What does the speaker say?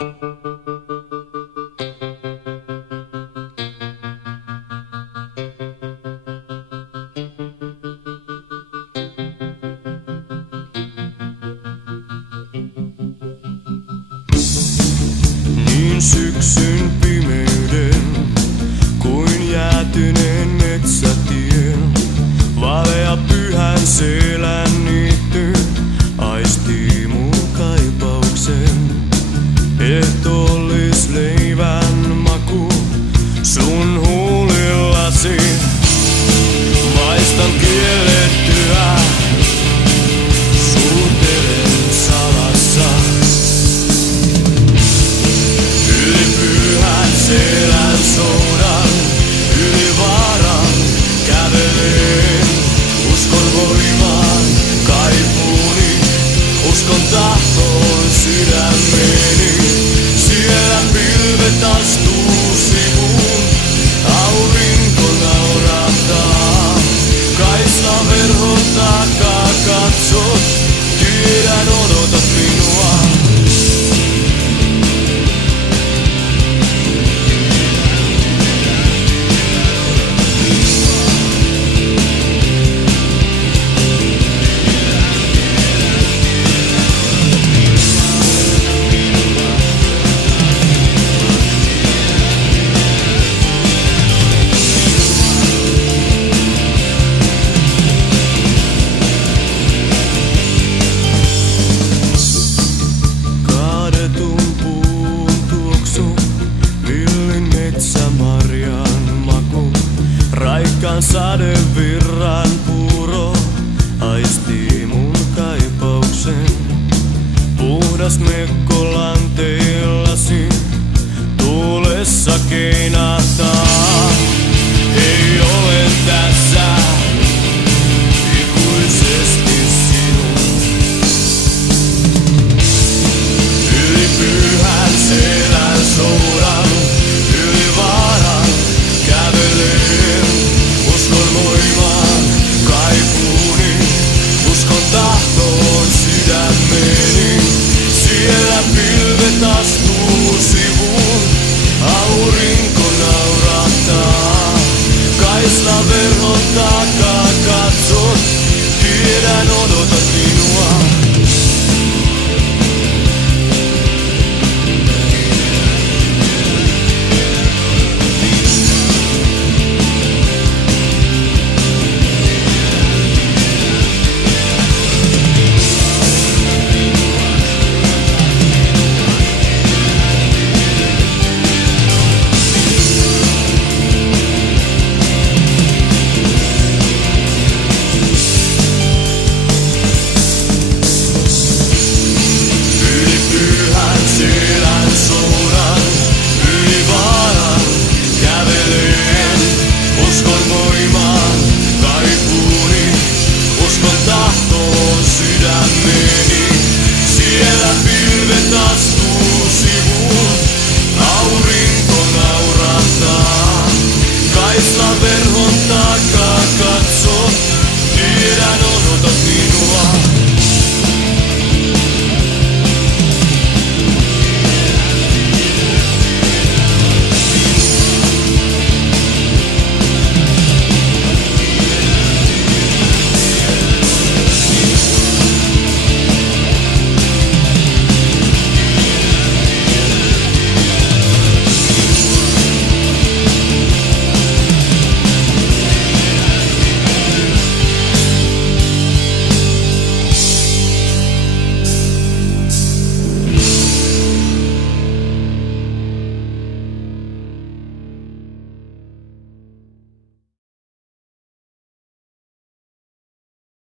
Niin syksyn pimeyden kuin jäätyneen metsätien, valea pyhän selän niitty aistii mun kaipauksen. Ehtoollis leivän maku sun huulillasi, maistan kiellettyä, suutelen salassa. Yli pyhän selän soudan, yli vaaran kävelen. Uskon voimaan kaipuuni, uskon tahtoon sydämeeni. Siellä pilvet astuu sivuun, aurinko naurahtaa. Kaislaverhon takaa katsot, tiedän odotat minua. Raikkaan sadevirran puuro aistii mun kaipauksen. Puhdas mekko lanteillasi tuulessa keinahtaa. Ei ole tässä ikuisesti sinun. Yli pyhän selän soudan.